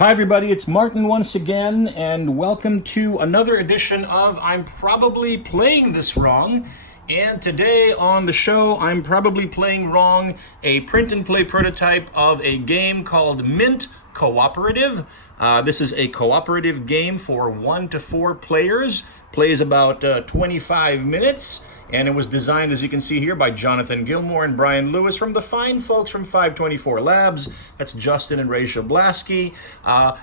Hi everybody, it's Martin once again, and welcome to another edition of I'm Probably Playing This Wrong. And today on the show, I'm probably playing wrong a print and play prototype of a game called Mint Cooperative. This is a cooperative game for 1 to 4 players, plays about 25 minutes. And it was designed, as you can see here, by Jonathan Gilmour and Brian Lewis from the fine folks from 524 Labs. That's Justin and Rachael Blaske,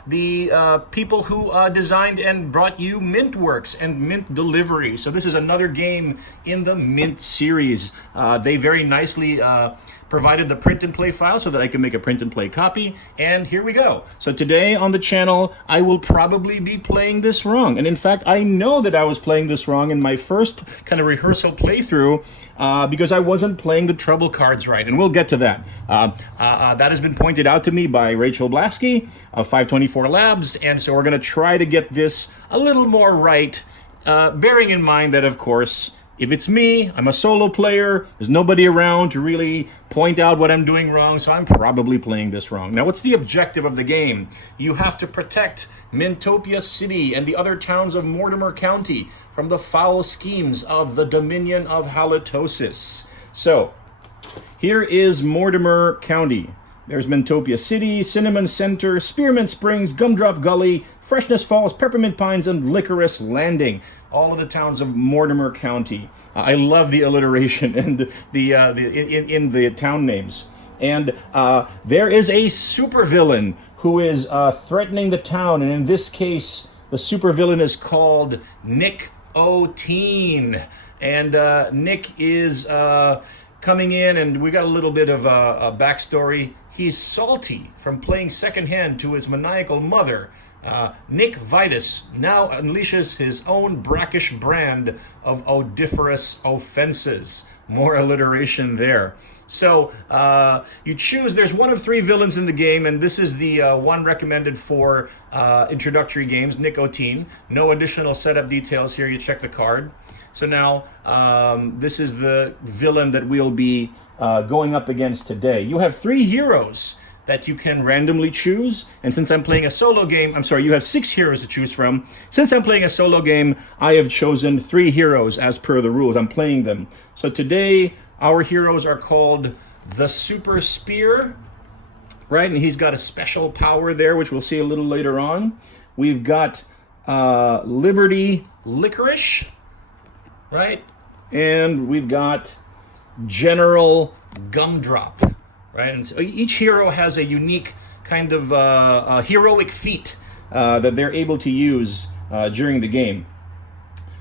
the people who designed and brought you Mint Works and Mint Delivery. So this is another game in the Mint series. They very nicely provided the print and play file so that I can make a print and play copy. And here we go. So today on the channel, I will probably be playing this wrong. And in fact, I know that I was playing this wrong in my first kind of rehearsal playthrough because I wasn't playing the trouble cards right. And we'll get to that. That has been pointed out to me by Rachael Blaske of 524 Labs. And so we're going to try to get this a little more right, bearing in mind that, of course, if it's me, I'm a solo player, there's nobody around to really point out what I'm doing wrong, so I'm probably playing this wrong. Now, what's the objective of the game? You have to protect Mintopia City and the other towns of Mortimer County from the foul schemes of the Dominion of Halitosis. So, here is Mortimer County. There's Mintopia City, Cinnamon Center, Spearmint Springs, Gumdrop Gully, Freshness Falls, Peppermint Pines, and Licorice Landing. All of the towns of Mortimer County. I love the alliteration and in the town names. And there is a supervillain who is threatening the town, and in this case, the supervillain is called Nick O'Teen. And Nick is coming in, and we got a little bit of a backstory. He's salty from playing secondhand to his maniacal mother. Nick Vitus now unleashes his own brackish brand of odiferous offenses. More alliteration there. So you choose, there's one of 3 villains in the game, and this is the one recommended for introductory games, Nick O'Teen. No additional setup details here, you check the card. So now this is the villain that we'll be going up against today. You have 3 heroes that you can randomly choose. And since I'm playing a solo game, you have 6 heroes to choose from. Since I'm playing a solo game, I have chosen 3 heroes as per the rules. I'm playing them. So today, our heroes are called the Super Spear, right? And he's got a special power there, which we'll see a little later on. We've got Liberty Licorice, right? And we've got General Gumdrop. Right? And so each hero has a unique kind of a heroic feat that they're able to use during the game.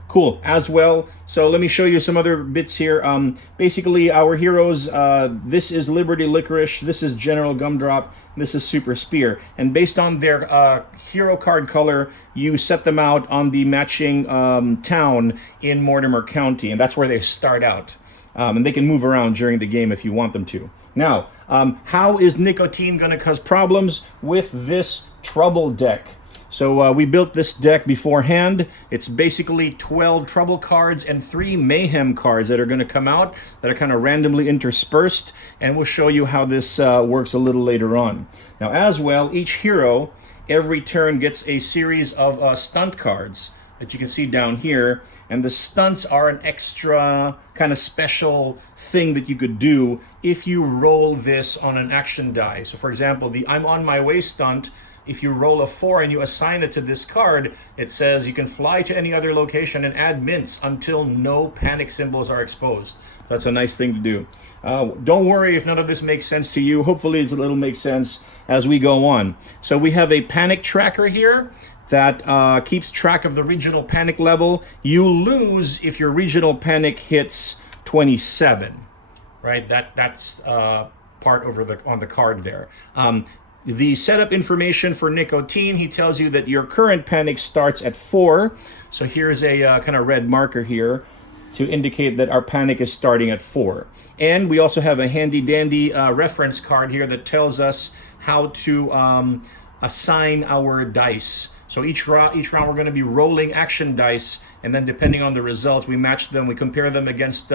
Cool, as well. So let me show you some other bits here. Basically, our heroes, this is Liberty Licorice, this is General Gumdrop, this is Super Spear. And based on their hero card color, you set them out on the matching town in Mortimer County, and that's where they start out. And they can move around during the game if you want them to. Now, how is Nick O'Teen going to cause problems with this trouble deck? So we built this deck beforehand. It's basically 12 trouble cards and 3 mayhem cards that are going to come out that are kind of randomly interspersed. And we'll show you how this works a little later on. Now, as well, each hero every turn gets a series of stunt cards that you can see down here, and the stunts are an extra kind of special thing that you could do if you roll this on an action die. So for example, the I'm on my way stunt, if you roll a 4 and you assign it to this card, it says you can fly to any other location and add mints until no panic symbols are exposed. That's a nice thing to do. Don't worry if none of this makes sense to you. Hopefully it'll make sense as we go on. So we have a panic tracker here that keeps track of the regional panic level. You lose if your regional panic hits 27, right? That's part over on the card there. The setup information for Nick O'Teen, he tells you that your current panic starts at 4. So here's a kind of red marker here to indicate that our panic is starting at 4. And we also have a handy dandy reference card here that tells us how to assign our dice. So each round we're going to be rolling action dice, and then depending on the results, we match them, we compare them against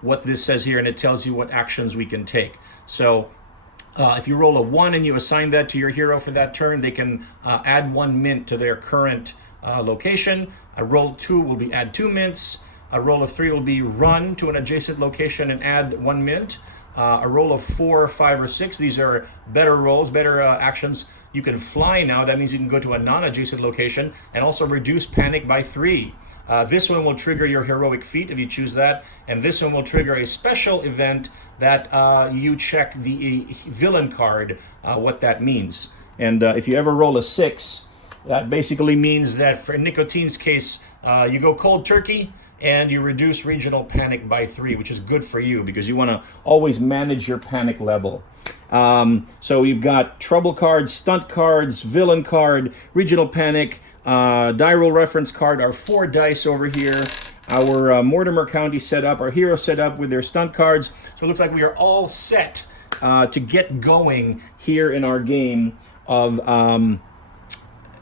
what this says here, and it tells you what actions we can take. So If you roll a 1 and you assign that to your hero for that turn, they can add 1 mint to their current location. A roll 2 will be add 2 mints. A roll of 3 will be run to an adjacent location and add 1 mint. A roll of 4, 5, or 6, these are better rolls, better actions. You can fly now. That means you can go to a non-adjacent location and also reduce panic by 3. This one will trigger your heroic feat if you choose that, and this one will trigger a special event that you check the villain card, what that means. And if you ever roll a 6, that basically means that for Nicotine's case, you go cold turkey and you reduce regional panic by 3, which is good for you because you want to always manage your panic level. So we've got trouble cards, stunt cards, villain card, regional panic, die roll reference card, our 4 dice over here, our Mortimer County setup, our hero setup with their stunt cards. So it looks like we are all set to get going here in our game of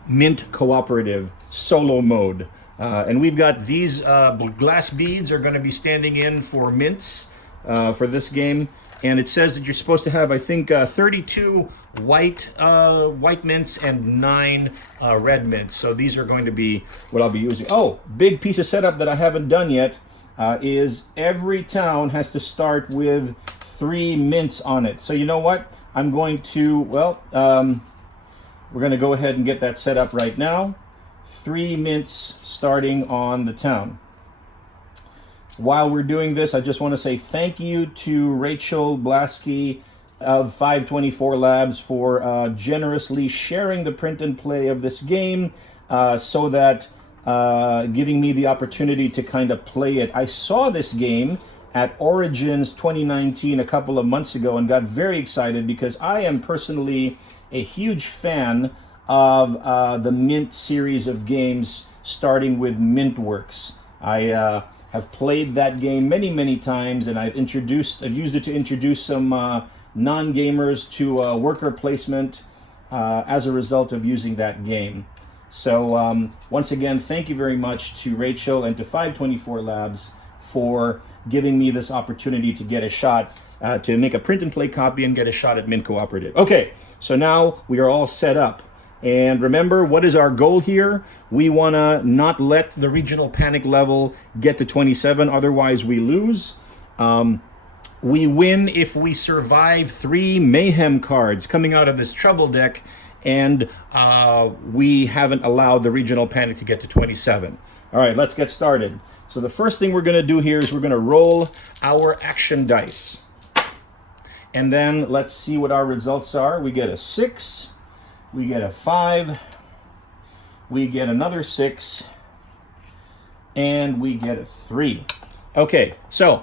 Mint Cooperative solo mode. And we've got these glass beads are going to be standing in for mints for this game. And it says that you're supposed to have, I think, 32 white mints and 9 red mints. So these are going to be what I'll be using. Oh, big piece of setup that I haven't done yet is every town has to start with 3 mints on it. So you know what? I'm going to, well, we're going to go ahead and get that set up right now. 3 mints starting on the town. While we're doing this, I just want to say thank you to Rachael Blaske of 524 Labs for generously sharing the print and play of this game so that giving me the opportunity to kind of play it. I saw this game at Origins 2019 a couple of months ago and got very excited because I am personally a huge fan of the Mint series of games, starting with Mintworks. I have played that game many times, and I've used it to introduce some non-gamers to worker placement as a result of using that game. So once again, thank you very much to Rachael and to 524 Labs for giving me this opportunity to get a shot, to make a print and play copy and get a shot at Mint Cooperative. Okay, so now we are all set up. And remember, what is our goal here? We want to not let the regional panic level get to 27, otherwise we lose. We win if we survive 3 mayhem cards coming out of this trouble deck, and we haven't allowed the regional panic to get to 27. All right, let's get started. So the first thing we're going to do here is we're going to roll our action dice. And then let's see what our results are. We get a 6. We get a 5, we get another 6, and we get a 3. Okay, so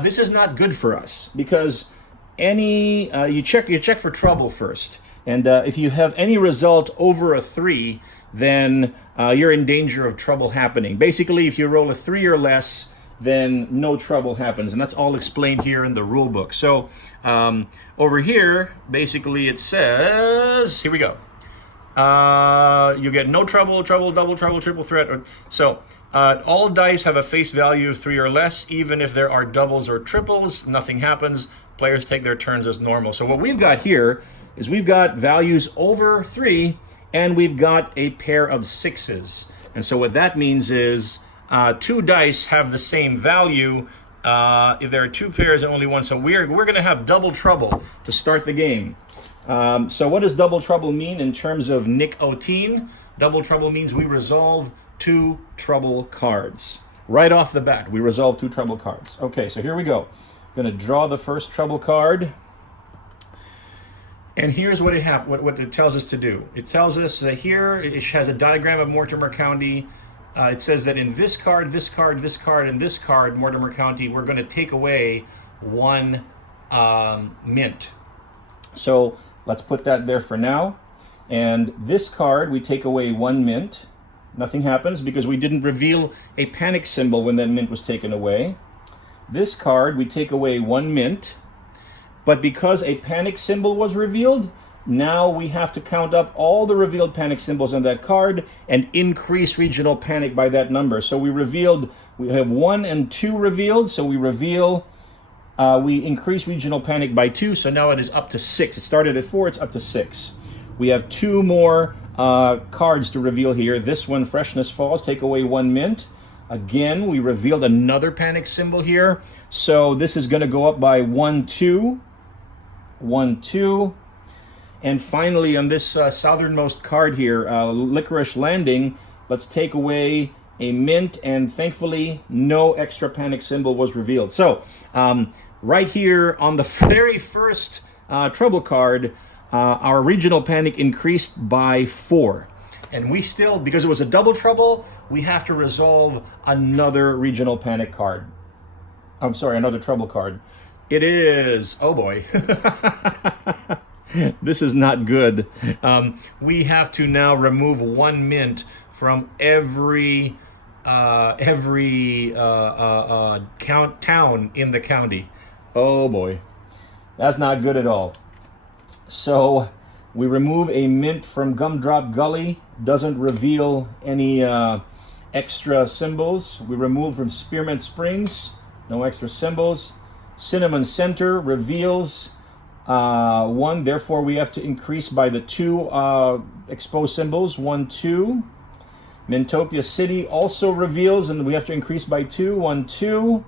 this is not good for us because you check for trouble first, and if you have any result over a 3, then you're in danger of trouble happening. Basically, if you roll a 3 or less, then no trouble happens, and that's all explained here in the rule book. So over here, basically it says, here we go. You get no trouble, double trouble, triple threat. So all dice have a face value of 3 or less. Even if there are doubles or triples, nothing happens. Players take their turns as normal. So what we've got here is we've got values over 3, and we've got a pair of 6s. And so what that means is 2 dice have the same value if there are 2 pairs and only 1. So we're going to have double trouble to start the game. So what does double trouble mean in terms of Nick O'Teen? Double trouble means we resolve 2 trouble cards. Right off the bat, we resolve 2 trouble cards. Okay, so here we go. I'm going to draw the first trouble card. And here's what it tells us to do. It tells us that here it has a diagram of Mortimer County. It says that in this card, this card, this card, and this card, Mortimer County, we're going to take away 1 mint. So let's put that there for now. And this card, we take away 1 mint. Nothing happens because we didn't reveal a panic symbol when that mint was taken away. This card, we take away 1 mint. But because a panic symbol was revealed, now we have to count up all the revealed panic symbols on that card and increase regional panic by that number. So we have 1 and 2 revealed, so we reveal we increase regional panic by 2, so now it is up to 6. It started at 4, it's up to 6. We have 2 more cards to reveal here. This one, Freshness Falls, take away 1 mint. Again, we revealed another panic symbol here. So this is going to go up by 1, 2. 1, 2. And finally, on this southernmost card here, Licorice Landing, let's take away a mint, and thankfully no extra panic symbol was revealed. So right here on the very first trouble card, our regional panic increased by 4. And we still, because it was a double trouble, we have to resolve another regional panic card. I'm sorry, another trouble card. It is, oh boy. This is not good. We have to now remove 1 mint from every town in the county. Oh boy, that's not good at all. So we remove a mint from Gumdrop Gully. Doesn't reveal any extra symbols. We remove from Spearmint Springs. No extra symbols. Cinnamon Center reveals 1. Therefore, we have to increase by the 2 exposed symbols. 1, 2. Mintopia City also reveals, and we have to increase by 2. 1, 2.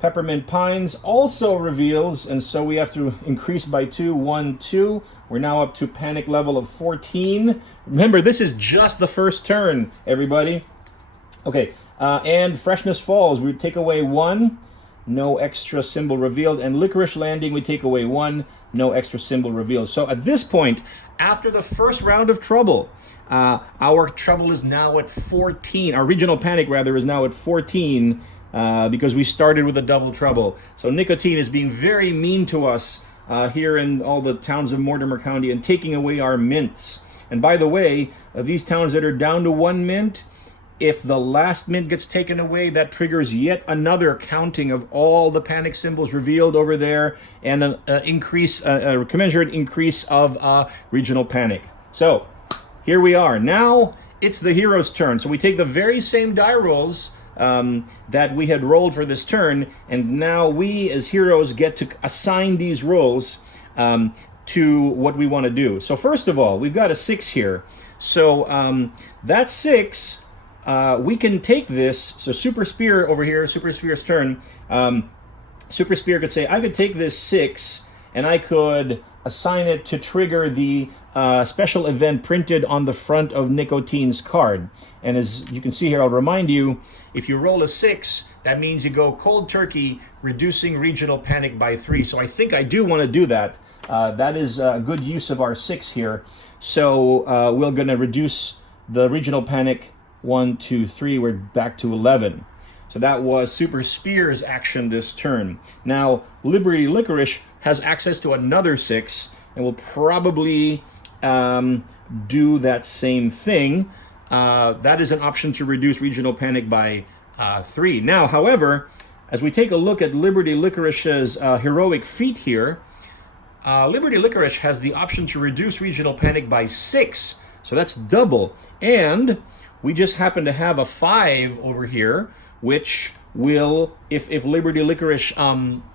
Peppermint Pines also reveals, and so we have to increase by 2. 1, 2. We're now up to panic level of 14. Remember, this is just the first turn, everybody. Okay, and Freshness Falls, we take away 1. No extra symbol revealed. And Licorice Landing, we take away 1. No extra symbol revealed. So at this point, after the first round of trouble, our trouble is now at 14. Our regional panic, rather, is now at 14 because we started with a double trouble. So Nicotine is being very mean to us here in all the towns of Mortimer County and taking away our mints. And by the way, these towns that are down to 1 mint, if the last mint gets taken away, that triggers yet another counting of all the panic symbols revealed over there and a commensurate increase of regional panic. So here we are. Now it's the hero's turn. So we take the very same die rolls that we had rolled for this turn, and now we as heroes get to assign these rolls to what we want to do. So first of all, we've got a 6 here. So that 6... we can take this, so Super Spear over here, Super Spear's turn, Super Spear could say, I could take this 6 and I could assign it to trigger the special event printed on the front of Nicotine's card. And as you can see here, I'll remind you, if you roll a 6, that means you go cold turkey, reducing regional panic by 3. So I think I do want to do that. That is a good use of our 6 here. So we're going to reduce the regional panic 1, 2, 3, we're back to 11. So that was Super Spear's action this turn. Now, Liberty Licorice has access to another 6, and will probably do that same thing. That is an option to reduce regional panic by 3. Now, however, as we take a look at Liberty Licorice's heroic feat here, Liberty Licorice has the option to reduce regional panic by 6. So that's double. And we just happen to have a 5 over here, which will, if Liberty Licorice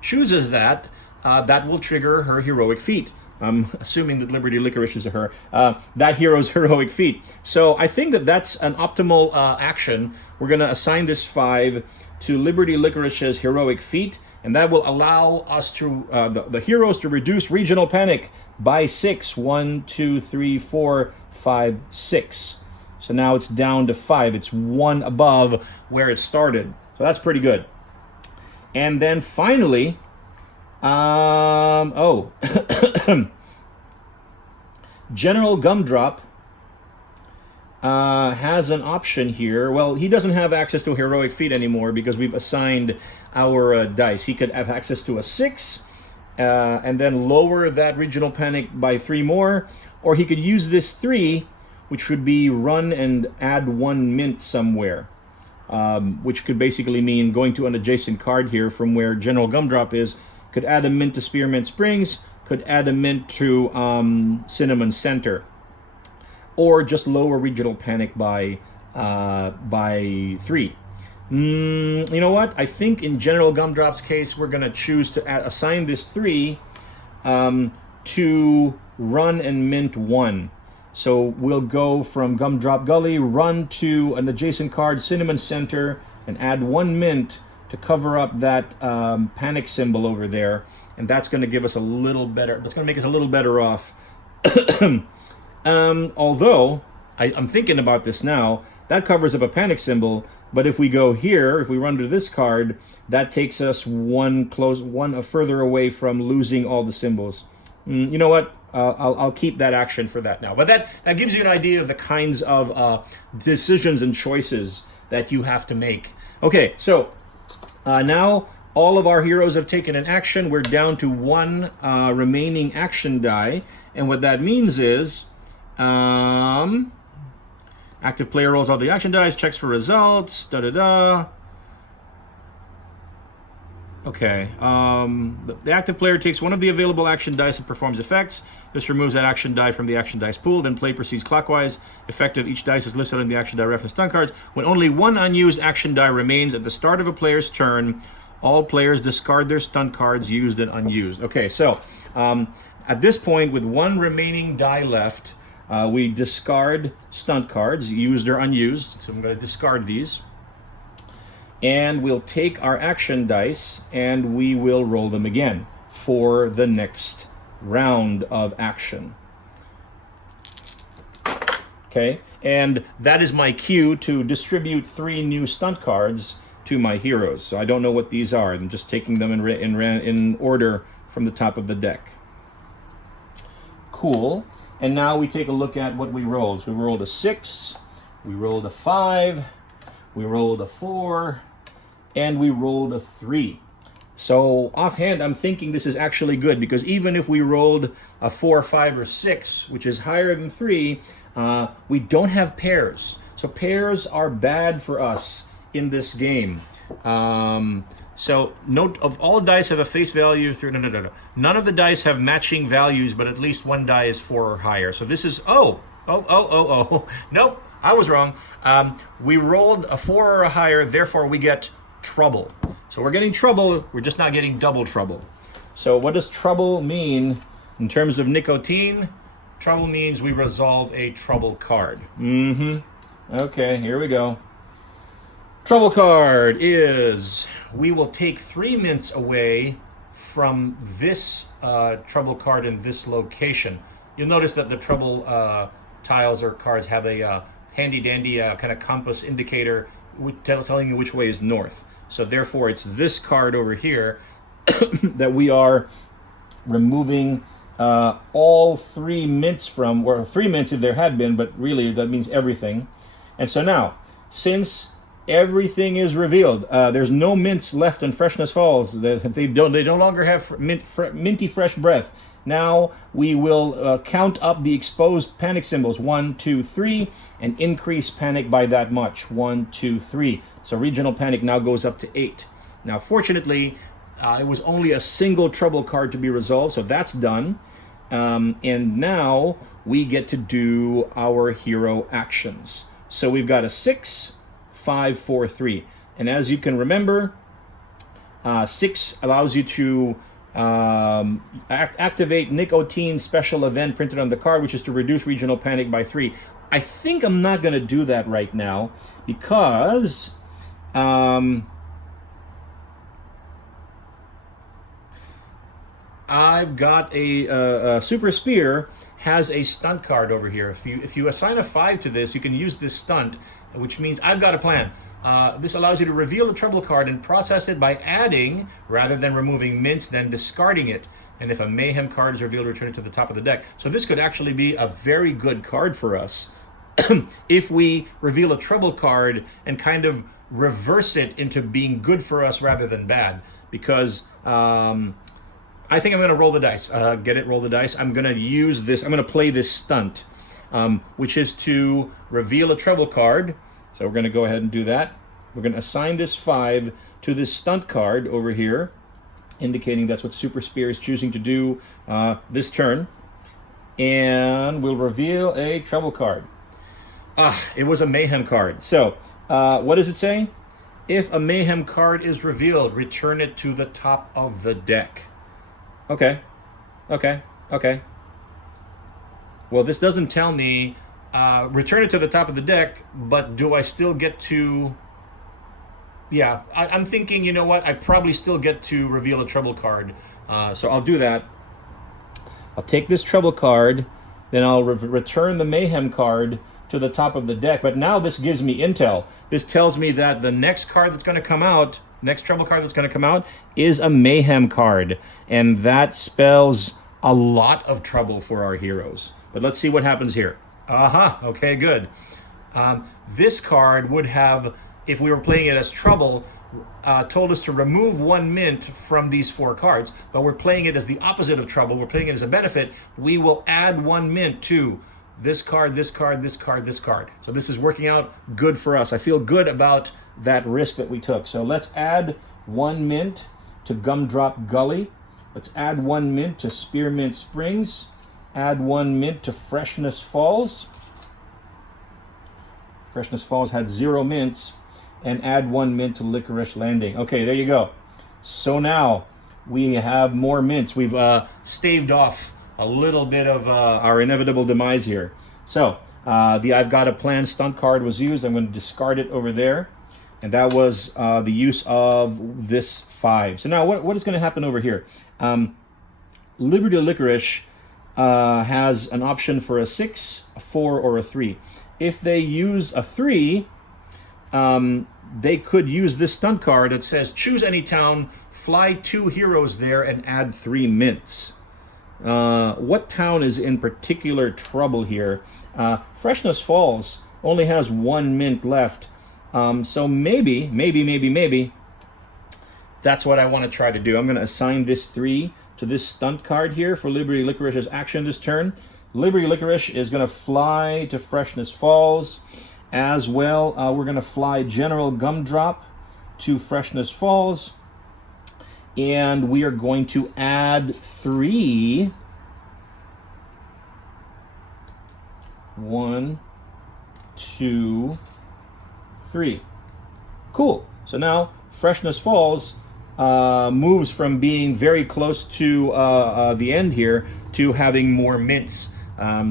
chooses that, that will trigger her heroic feat. I'm assuming that Liberty Licorice is that hero's heroic feat. So I think that that's an optimal action. We're going to assign this 5 to Liberty Licorice's heroic feat, and that will allow us to, the heroes to reduce regional panic by 6. 1, 2, 3, 4, 5, 6. So now it's down to 5. It's 1 above where it started. So that's pretty good. And then finally, General Gumdrop has an option here. Well, he doesn't have access to a heroic feat anymore because we've assigned our dice. He could have access to a 6 and then lower that regional panic by 3 more, or he could use this 3, which would be run and add 1 mint somewhere, which could basically mean going to an adjacent card here from where General Gumdrop is, could add a mint to Spearmint Springs, could add a mint to Cinnamon Center, or just lower regional panic by 3. You know what? I think in General Gumdrop's case, we're going to choose to assign this 3 to run and mint 1. So we'll go from Gumdrop Gully, run to an adjacent card, Cinnamon Center, and add 1 mint to cover up that panic symbol over there. And that's going to give us a little better, that's going to make us a little better off. Although, I'm thinking about this now, that covers up a panic symbol, but if we go here, if we run to this card, that takes us one further away from losing all the symbols. You know what? I'll keep that action for that now. But that gives you an idea of the kinds of decisions and choices that you have to make. Okay, so now all of our heroes have taken an action. We're down to 1 remaining action die. And what that means is active player rolls all the action dice, checks for results, Okay, the active player takes 1 of the available action dice and performs effects. This removes that action die from the action dice pool. Then play proceeds clockwise. Effective, each dice is listed on the action die reference stunt cards. When only 1 unused action die remains at the start of a player's turn, all players discard their stunt cards used and unused. Okay, so at this point, with 1 remaining die left, we discard stunt cards, used or unused. So I'm going to discard these. And we'll take our action dice and we will roll them again for the next round of action. Okay, and that is my cue to distribute 3 new stunt cards to my heroes. So I don't know what these are. I'm just taking them in order from the top of the deck. Cool. And now we take a look at what we rolled. So we rolled a 6, we rolled a 5, we rolled a 4, and we rolled a 3. So offhand, I'm thinking this is actually good, because even if we rolled a 4, 5, or 6, which is higher than 3, we don't have pairs. So pairs are bad for us in this game. So note, of all dice have a face value through, no. None of the dice have matching values, but at least 1 die is 4 or higher. So this is, oh. Nope, I was wrong. We rolled a 4 or a higher, therefore we get trouble. So we're getting trouble, we're just not getting double trouble. So what does trouble mean in terms of nicotine? Trouble means we resolve a trouble card. Okay, here we go. Trouble card is, we will take 3 mints away from this trouble card in this location. You'll notice that the trouble tiles or cards have a handy-dandy kind of compass indicator telling you which way is north. So therefore, it's this card over here that we are removing all 3 mints from, or 3 mints if there had been, but really that means everything. And so now, since everything is revealed, there's no mints left in Freshness Falls. They no longer have minty fresh breath. Now we will count up the exposed panic symbols, 1, 2, 3, and increase panic by that much, 1, 2, 3. So regional panic now goes up to 8. Now fortunately, it was only a single trouble card to be resolved, so that's done. And now we get to do our hero actions. So we've got a 6, 5, 4, 3. And as you can remember, 6 allows you to activate nicotine special event printed on the card, which is to reduce regional panic by 3. I think I'm not going to do that right now because I've got a Super Spear has a stunt card over here. If you assign a 5 to this, you can use this stunt, which means I've got a plan. This allows you to reveal the trouble card and process it by adding, rather than removing mints, then discarding it. And if a mayhem card is revealed, return it to the top of the deck. So this could actually be a very good card for us if we reveal a trouble card and kind of reverse it into being good for us rather than bad. Because I think I'm going to roll the dice. Roll the dice. I'm going to use this. I'm going to play this stunt, which is to reveal a trouble card. So we're going to go ahead and do that. We're going to assign this 5 to this stunt card over here, indicating that's what Super Spear is choosing to do this turn. And we'll reveal a trouble card. It was a mayhem card. So what does it say? If a mayhem card is revealed, return it to the top of the deck. Okay, okay, okay. Well, this doesn't tell me return it to the top of the deck, but do I still get to... Yeah, I'm thinking, you know what? I probably still get to reveal a trouble card. So I'll do that. I'll take this trouble card, then I'll return the mayhem card to the top of the deck. But now this gives me intel. This tells me that the next card that's going to come out, next trouble card that's going to come out, is a mayhem card. And that spells a lot of trouble for our heroes. But let's see what happens here. Aha, okay, good. This card would have, if we were playing it as trouble, told us to remove 1 mint from these 4 cards, but we're playing it as the opposite of trouble. We're playing it as a benefit. We will add 1 mint to this card, this card, this card, this card. So this is working out good for us. I feel good about that risk that we took. So let's add 1 mint to Gumdrop Gully. Let's add 1 mint to Spearmint Springs. Add 1 mint to Freshness Falls. Freshness Falls had 0 mints. And add 1 mint to Licorice Landing. Okay, there you go. So now we have more mints. We've staved off a little bit of our inevitable demise here. So the I've Got a Plan stunt card was used. I'm going to discard it over there. And that was the use of this 5. So now what is going to happen over here? Liberty Licorice has an option for a 6, a 4, or a 3. If they use a 3, they could use this stunt card that says choose any town, fly 2 heroes there, and add 3 mints. What town is in particular trouble here? Freshness Falls only has 1 mint left. So maybe that's what I want to try to do. I'm going to assign this 3 to this stunt card here for Liberty Licorice's action this turn. Liberty Licorice is going to fly to Freshness Falls. As well, we're going to fly General Gumdrop to Freshness Falls. And we are going to add 3. 1, 2, 3. Cool. So now Freshness Falls moves from being very close to the end here to having more mints.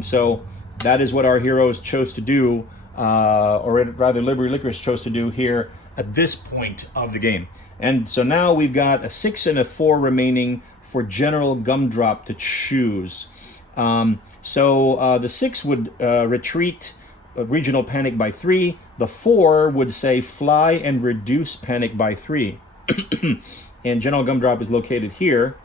So that is what our heroes chose to do. Or rather Liberty Licorice chose to do here at this point of the game. And so now we've got a 6 and a 4 remaining for General Gumdrop to choose. So the 6 would retreat Regional Panic by 3. The 4 would say fly and reduce Panic by 3. And General Gumdrop is located here,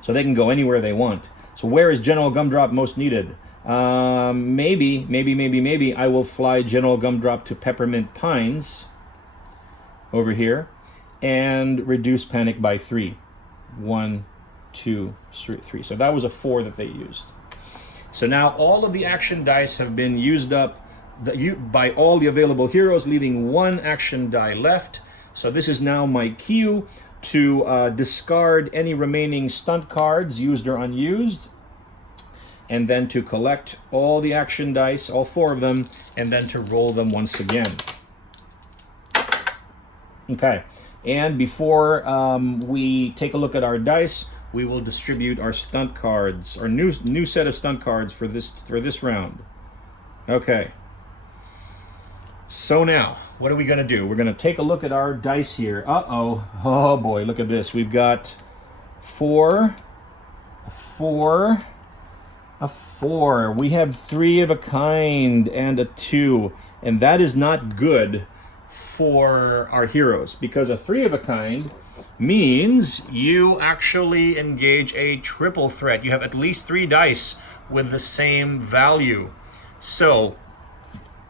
so they can go anywhere they want. So where is General Gumdrop most needed? Maybe I will fly General Gumdrop to Peppermint Pines over here and reduce Panic by 3. 1, 2, 3. So that was a 4 that they used. So now all of the action dice have been used up by all the available heroes, leaving 1 action die left. So this is now my cue to discard any remaining stunt cards, used or unused, and then to collect all the action dice, all 4 of them, and then to roll them once again. Okay, and before we take a look at our dice, we will distribute our stunt cards, our new set of stunt cards for this round. Okay. So now, what are we going to do? We're going to take a look at our dice here. Oh boy, look at this. We've got 4, a 4, a 4. We have 3 of a kind and a 2, and that is not good for our heroes, because a 3 of a kind means you actually engage a triple threat. You have at least 3 dice with the same value. So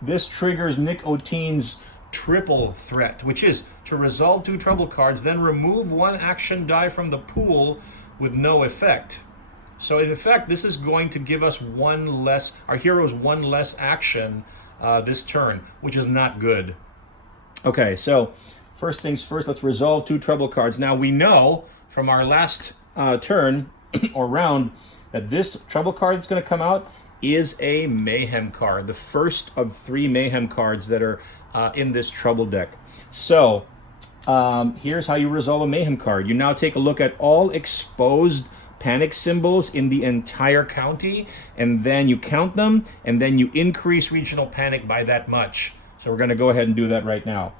this triggers Nick O'Teen's triple threat, which is to resolve 2 trouble cards, then remove 1 action die from the pool with no effect. So in effect, this is going to give us our heroes 1 less action this turn, which is not good. Okay, so first things first, let's resolve 2 trouble cards. Now we know from our last turn or round that this trouble card that's going to come out is a Mayhem card, the first of 3 Mayhem cards that are in this Trouble deck. So here's how you resolve a Mayhem card. You now take a look at all exposed panic symbols in the entire county, and then you count them, and then you increase regional panic by that much. So we're going to go ahead and do that right now.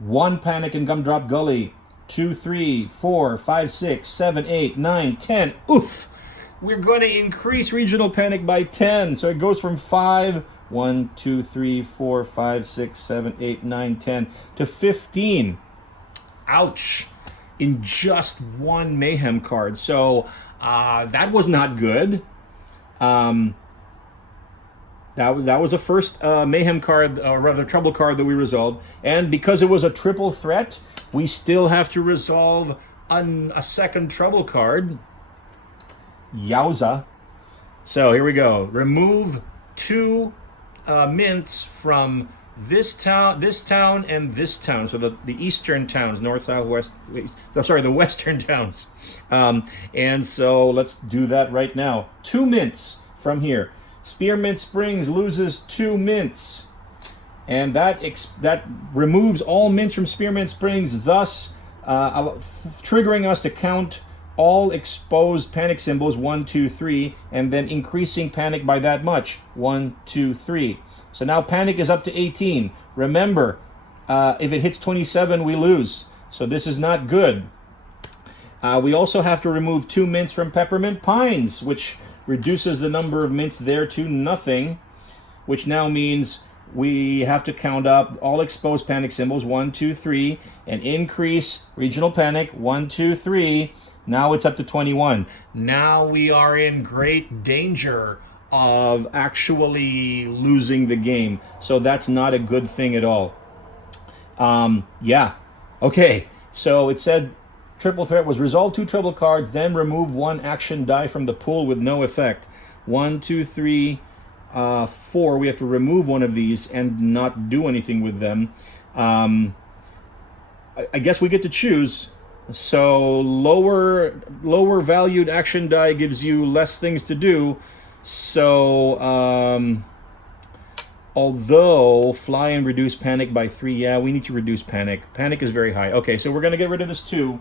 1 panic in Gumdrop Gully, 2, 3, 4, 5, 6, 7, 8, 9, 10. Oof! We're going to increase regional panic by 10. So it goes from 5, 1, 2, 3, 4, 5, 6, 7, 8, 9, 10 to 15. Ouch! In just 1 Mayhem card. So that was not good. That was the first Mayhem card, or rather Trouble card that we resolved. And because it was a triple threat, we still have to resolve a second Trouble card. Yowza. So here we go. Remove 2 mints from this town, and this town. So the eastern towns, north, south, west. Sorry, the western towns. And so let's do that right now. 2 mints from here. Spearmint Springs loses 2 mints, and that removes all mints from Spearmint Springs, thus triggering us to count all exposed panic symbols 1, 2, 3, and then increasing panic by that much 1, 2, 3. So now panic is up to 18. Remember, if it hits 27, we lose. So this is not good. We also have to remove 2 mints from Peppermint Pines, which reduces the number of mints there to nothing, which now means we have to count up all exposed panic symbols 1, 2, 3, and increase regional panic 1, 2, 3. Now it's up to 21. Now we are in great danger of actually losing the game. So that's not a good thing at all. Yeah. Okay. So it said triple threat was resolve 2 trouble cards, then remove 1 action die from the pool with no effect. 1, 2, 3, 4. We have to remove one of these and not do anything with them. I guess we get to choose. So lower valued action die gives you less things to do. So although fly and reduce panic by 3, yeah, we need to reduce panic. Panic is very high. Okay, so we're going to get rid of this 2.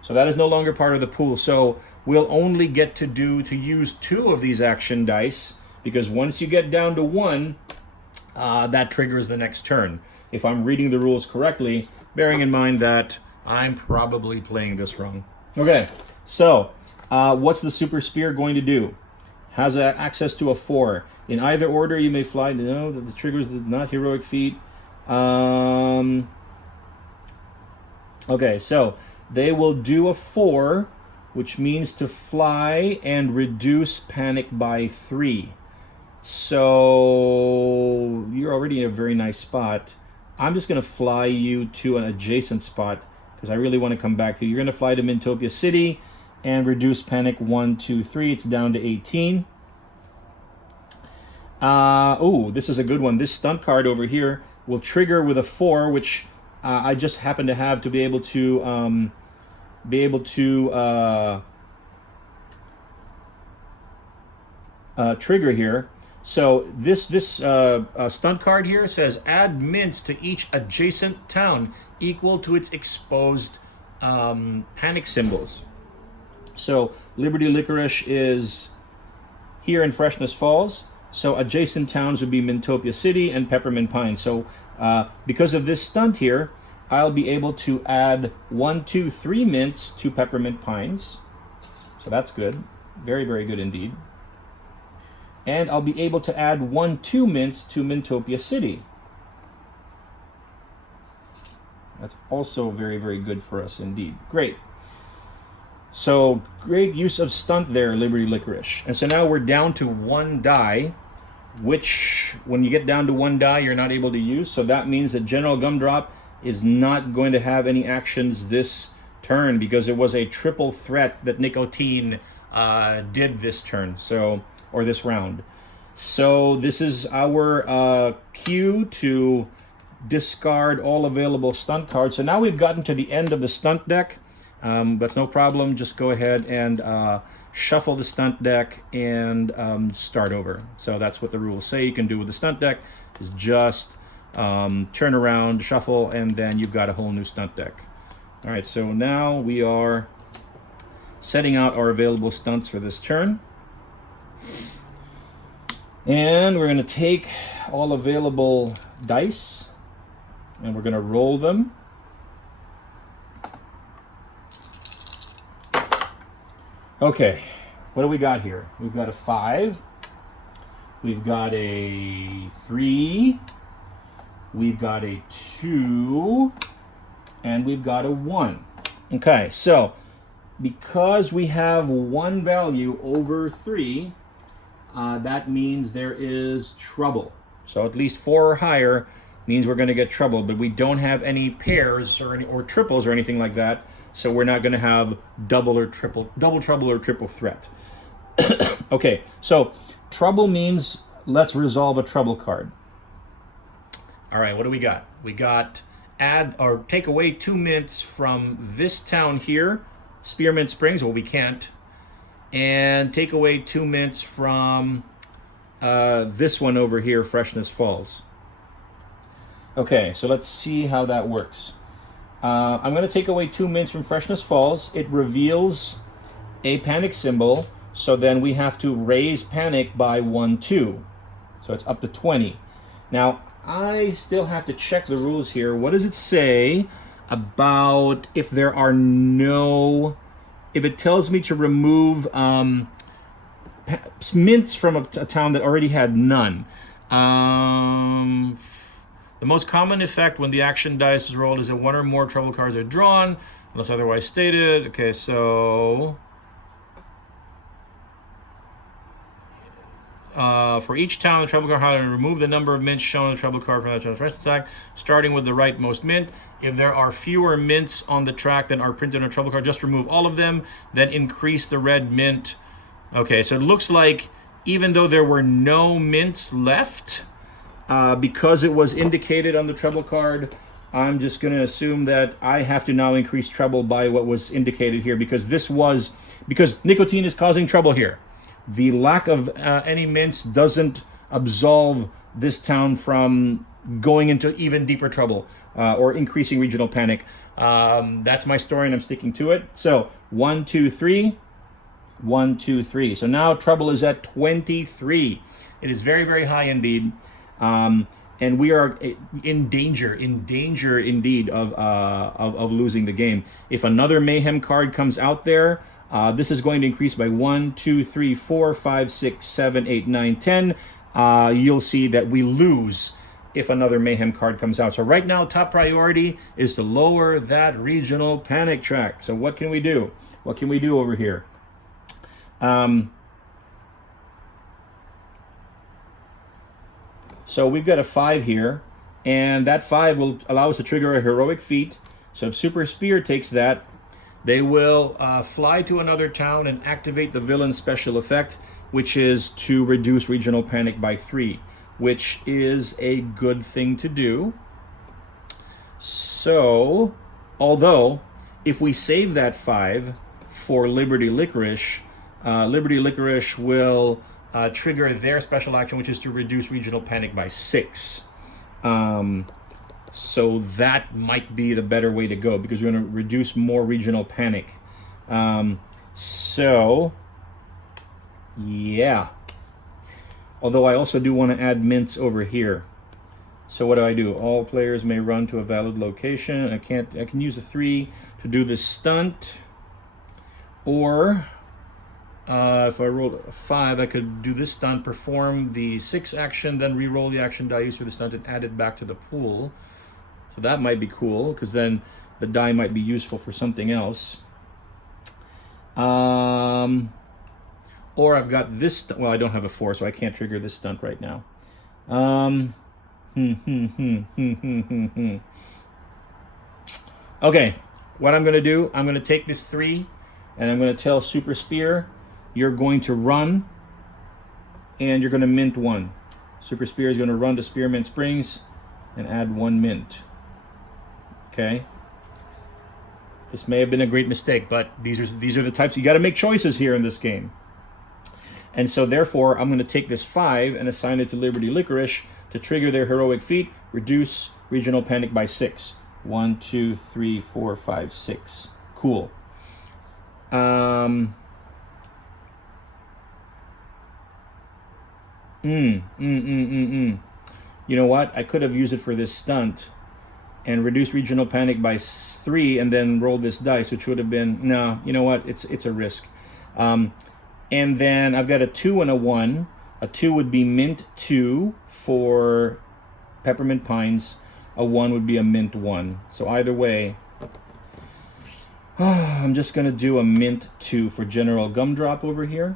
So that is no longer part of the pool. So we'll only get to use 2 of these action dice, because once you get down to 1, that triggers the next turn. If I'm reading the rules correctly, bearing in mind that I'm probably playing this wrong. Okay, so what's the Super Spear going to do? Has access to a 4. In either order, you may fly. No, the triggers is not heroic feat. Okay, so they will do a 4, which means to fly and reduce panic by 3. So you're already in a very nice spot. I'm just going to fly you to an adjacent spot because I really want to come back to you. You're going to fly to Mintopia City and reduce panic 1, 2, 3. It's down to 18. Oh, this is a good one. This stunt card over here will trigger with a 4, which I just happen to have to be able to trigger here. So this stunt card here says add mints to each adjacent town equal to its exposed panic symbols. So Liberty Licorice is here in Freshness Falls. So adjacent towns would be Mintopia City and Peppermint Pine. So because of this stunt here, I'll be able to add 1, 2, 3 mints to Peppermint Pines. So that's good. Very, very good indeed. And I'll be able to add 1, 2 mints to Mintopia City. That's also very, very good for us indeed. Great. So great use of stunt there, Liberty Licorice. And so now we're down to 1 die, which when you get down to 1 die, you're not able to use. So that means that General Gumdrop is not going to have any actions this turn because it was a triple threat that Nicotine did this turn, so, or this round. So this is our cue to discard all available stunt cards. So now we've gotten to the end of the stunt deck. That's no problem. Just go ahead and shuffle the stunt deck, and start over. So that's what the rules say you can do with the stunt deck, is just turn around, shuffle, and then you've got a whole new stunt deck. All right, so now we are setting out our available stunts for this turn. And we're going to take all available dice, and we're going to roll them. Okay, what do we got here? We've got a 5. We've got a 3. We've got a 2. And we've got a 1. Okay, so because we have one value over 3, that means there is trouble. So at least 4 or higher means we're going to get trouble, but we don't have any pairs or triples or anything like that, so we're not going to have double trouble or triple threat. Okay, so trouble means let's resolve a trouble card. All right, what do we got? We got add or take away 2 mints from this town here, Spearmint Springs. Well, we can't. And take away 2 mints from this one over here, Freshness Falls. Okay, so let's see how that works. I'm going to take away 2 mints from Freshness Falls. It reveals a panic symbol, so then we have to raise panic by 1, 2. So it's up to 20. Now, I still have to check the rules here. What does it say about if there are no... If it tells me to remove mints from a town that already had none. The most common effect when the action dice is rolled is that 1 or more trouble cards are drawn, unless otherwise stated. Okay, so... for each town, the trouble card highlighter, remove the number of mints shown on the trouble card from that town's fresh attack, starting with the rightmost mint. If there are fewer mints on the track than are printed on a trouble card, just remove all of them, then increase the red mint. Okay, so it looks like even though there were no mints left, because it was indicated on the trouble card, I'm just going to assume that I have to now increase trouble by what was indicated here, because nicotine is causing trouble here. The lack of any mints doesn't absolve this town from going into even deeper trouble or increasing regional panic. That's my story, and I'm sticking to it. So 1, 2, 3, 1, 2, 3. So now trouble is at 23. It is very, very high indeed, and we are in danger indeed of losing the game. If another mayhem card comes out there, this is going to increase by 1, 2, 3, 4, 5, 6, 7, 8, 9, 10. You'll see that we lose if another mayhem card comes out. So right now, top priority is to lower that regional panic track. So what can we do? What can we do over here? So we've got a 5 here, and that 5 will allow us to trigger a heroic feat. So if Super Spear takes that, they will fly to another town and activate the villain's special effect, which is to reduce regional panic by 3, which is a good thing to do. So, although, if we save that 5 for Liberty Licorice will trigger their special action, which is to reduce regional panic by 6. So that might be the better way to go, because we're going to reduce more regional panic. So, yeah. Although I also do want to add mints over here. So what do? All players may run to a valid location. I can use a 3 to do the stunt. Or, if I rolled a 5, I could do this stunt, perform the 6 action, then re-roll the action die used for the stunt and add it back to the pool. So that might be cool, because then the die might be useful for something else. Or I've got this, well, I don't have a 4, so I can't trigger this stunt right now. Okay, what I'm going to do, I'm going to take this 3, and I'm going to tell Super Spear, you're going to run, and you're going to mint 1. Super Spear is going to run to Spearmint Springs and add 1 mint. Okay. This may have been a great mistake, but these are the types. You got to make choices here in this game. And so therefore, I'm going to take this 5 and assign it to Liberty Licorice to trigger their heroic feat, reduce regional panic by 6. 1, 2, 3, 4, 5, 6. Cool. You know what? I could have used it for this stunt and reduced regional panic by 3 and then roll this dice, which would have been, no, you know what? It's a risk. And then I've got a 2 and a 1. A 2 would be mint 2 for Peppermint Pines. A 1 would be a mint 1. So either way, I'm just going to do a mint 2 for General Gumdrop over here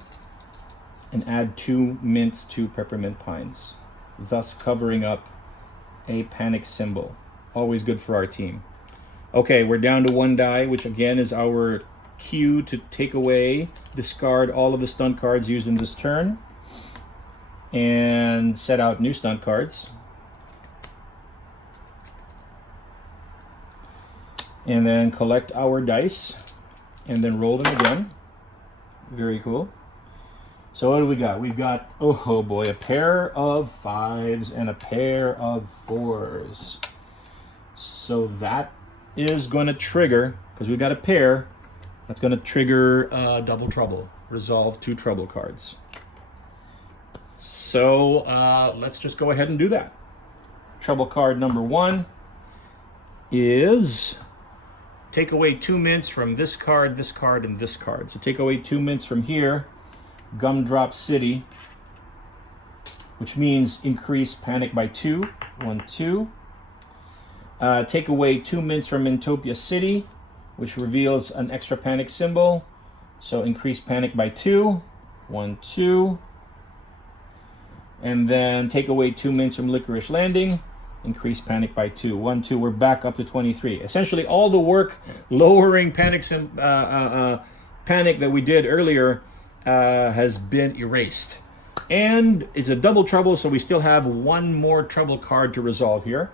and add 2 mints to Peppermint Pines, thus covering up a panic symbol. Always good for our team. Okay, we're down to 1 die, which again is our cue to take away, discard all of the stunt cards used in this turn, and set out new stunt cards. And then collect our dice, and then roll them again. Very cool. So what do we got? We've got, oh boy, a pair of 5s and a pair of 4s. So that is going to trigger, because we got a pair, that's going to trigger double trouble. Resolve 2 trouble cards. So let's just go ahead and do that. Trouble card number 1 is take away 2 mints from this card, and this card. So take away 2 mints from here, Gumdrop City, which means increase panic by 2. 1, 2. Take away 2 mints from Mintopia City, which reveals an extra panic symbol. So increase panic by 2. 1, 2. And then take away 2 mints from Licorice Landing. Increase panic by 2. 1, 2. We're back up to 23. Essentially, all the work lowering panic that we did earlier has been erased. And it's a double trouble, so we still have 1 more trouble card to resolve here.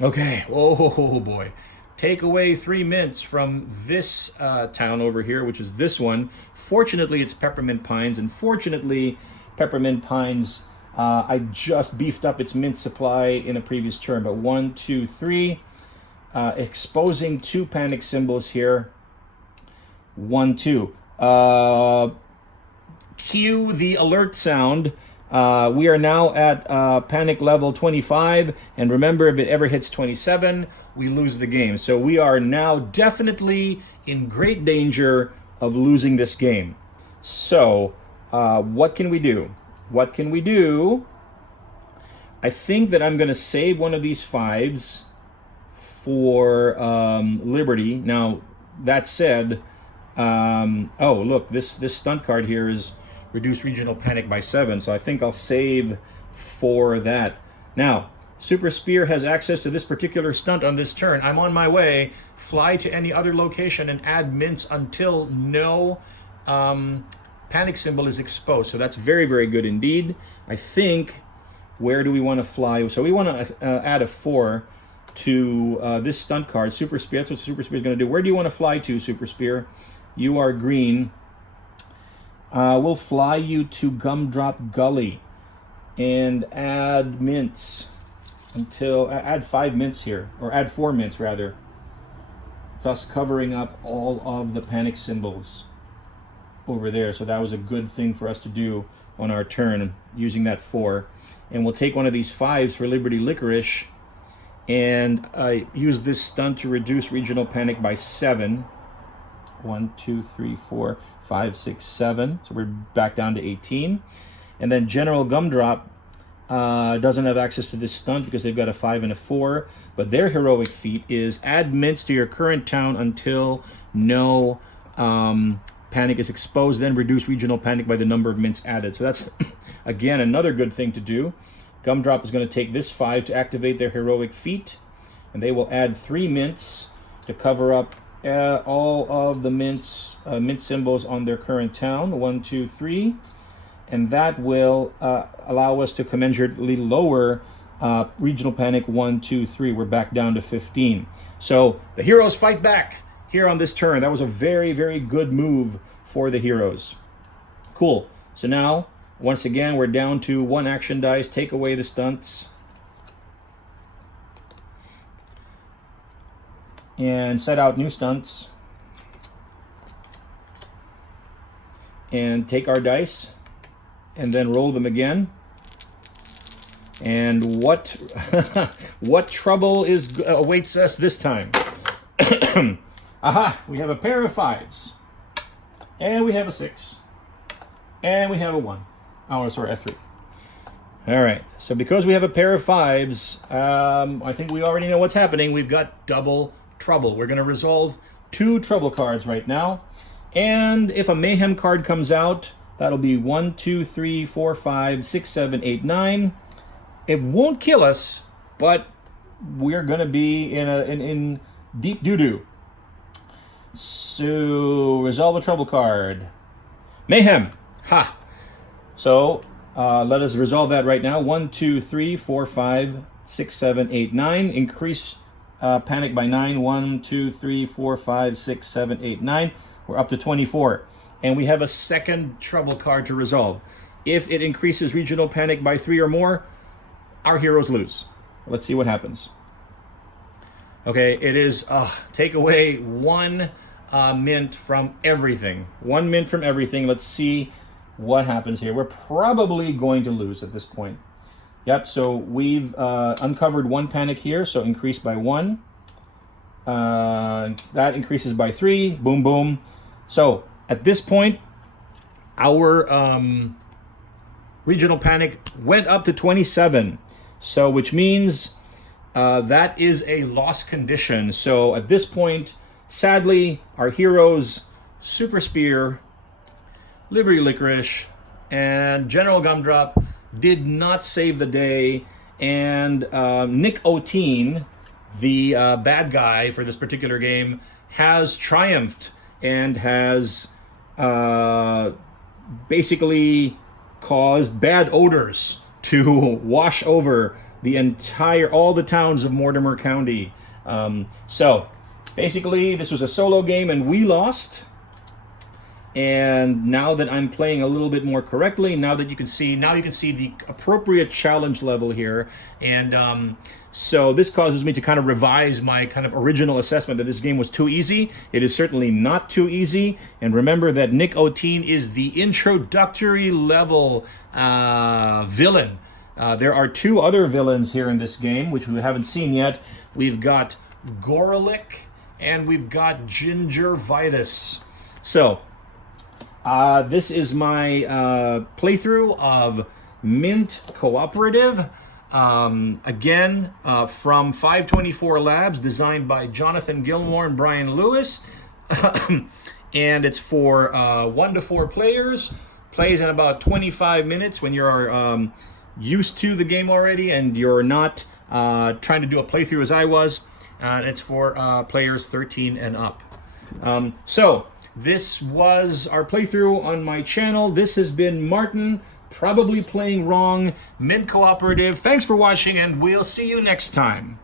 Okay. Oh boy. Take away 3 mints from this town over here, which is this one. Fortunately, it's Peppermint Pines, and fortunately, Peppermint Pines, I just beefed up its mint supply in a previous turn. But 1, 2, 3, exposing 2 panic symbols here. 1, 2. Cue the alert sound. We are now at panic level 25, and remember, if it ever hits 27, we lose the game. So we are now definitely in great danger of losing this game. So what can we do? What can we do? I think that I'm going to save one of these 5s for Liberty. Now, that said, oh, look, this stunt card here is reduce regional panic by 7, so I think I'll save for that. Now, Super Spear has access to this particular stunt on this turn. I'm on my way. Fly to any other location and add mints until no panic symbol is exposed. So that's very, very good indeed. I think, where do we want to fly? So we want to add a 4 to this stunt card. Super Spear, that's what Super Spear is going to do. Where do you want to fly to, Super Spear? You are green. We'll fly you to Gumdrop Gully and add mints until, add 5 mints here, or add 4 mints rather, thus covering up all of the panic symbols over there. So that was a good thing for us to do on our turn, using that 4. And we'll take one of these 5s for Liberty Licorice and use this stunt to reduce regional panic by 7. 1, 2, 3, 4, 5, 6, 7. So we're back down to 18. And then General Gumdrop doesn't have access to this stunt because they've got a 5 and a 4. But their heroic feat is add mints to your current town until no panic is exposed. Then reduce regional panic by the number of mints added. So that's, again, another good thing to do. Gumdrop is going to take this 5 to activate their heroic feat. And they will add 3 mints to cover up all of the mint symbols on their current town. 1, 2, 3. And that will allow us to commensurately lower Regional panic 1, 2, 3. We're back down to 15. So the heroes fight back here on this turn. That was a very, very good move for the heroes. Cool. So now, once again, we're down to 1 action dice. Take away the stunts. And set out new stunts. And take our dice. And then roll them again. And what what trouble awaits us this time? Aha! We have a pair of 5s. And we have a 6. And we have a 1. Oh, sorry, F3. All right, so because we have a pair of 5s, I think we already know what's happening. We've got double trouble. We're going to resolve 2 trouble cards right now. And if a mayhem card comes out, that'll be 1, 2, 3, 4, 5, 6, 7, 8, 9. It won't kill us, but we're going to be in deep doo-doo. So, resolve a trouble card. Mayhem. Ha! So, let us resolve that right now. 1, 2, 3, 4, 5, 6, 7, 8, 9. Increase panic by 9. 1, 2, 3, 4, 5, 6, 7, 8, 9. We're up to 24. And we have a second trouble card to resolve. If it increases regional panic by 3 or more, our heroes lose. Let's see what happens. Okay, it is take away 1 mint from everything. 1 mint from everything. Let's see what happens here. We're probably going to lose at this point. Yep, so we've uncovered 1 panic here, so increased by 1. That increases by 3. Boom, boom. So at this point, our regional panic went up to 27. So which means that is a loss condition. So at this point, sadly, our heroes, Super Spear, Liberty Licorice, and General Gumdrop did not save the day. And Nick O'Teen, the bad guy for this particular game, has triumphed and has basically caused bad odors to wash over all the towns of Mortimer County. So basically, this was a solo game and we lost. And now that I'm playing a little bit more correctly, now you can see the appropriate challenge level here. And so this causes me to kind of revise my kind of original assessment that this game was too easy. It is certainly not too easy. And remember that Nick O'Teen is the introductory level villain. There are 2 other villains here in this game, which we haven't seen yet. We've got Gorelick and we've got Gingivitis. So this is my playthrough of Mint Cooperative. Again, from 524 Labs, designed by Jonathan Gilmour and Brian Lewis. And it's for 1 to 4 players. Plays in about 25 minutes when you're used to the game already and you're not trying to do a playthrough as I was. It's for players 13 and up. So this was our playthrough on my channel. This has been Martin, probably playing wrong, Mint Cooperative. Thanks for watching, and we'll see you next time.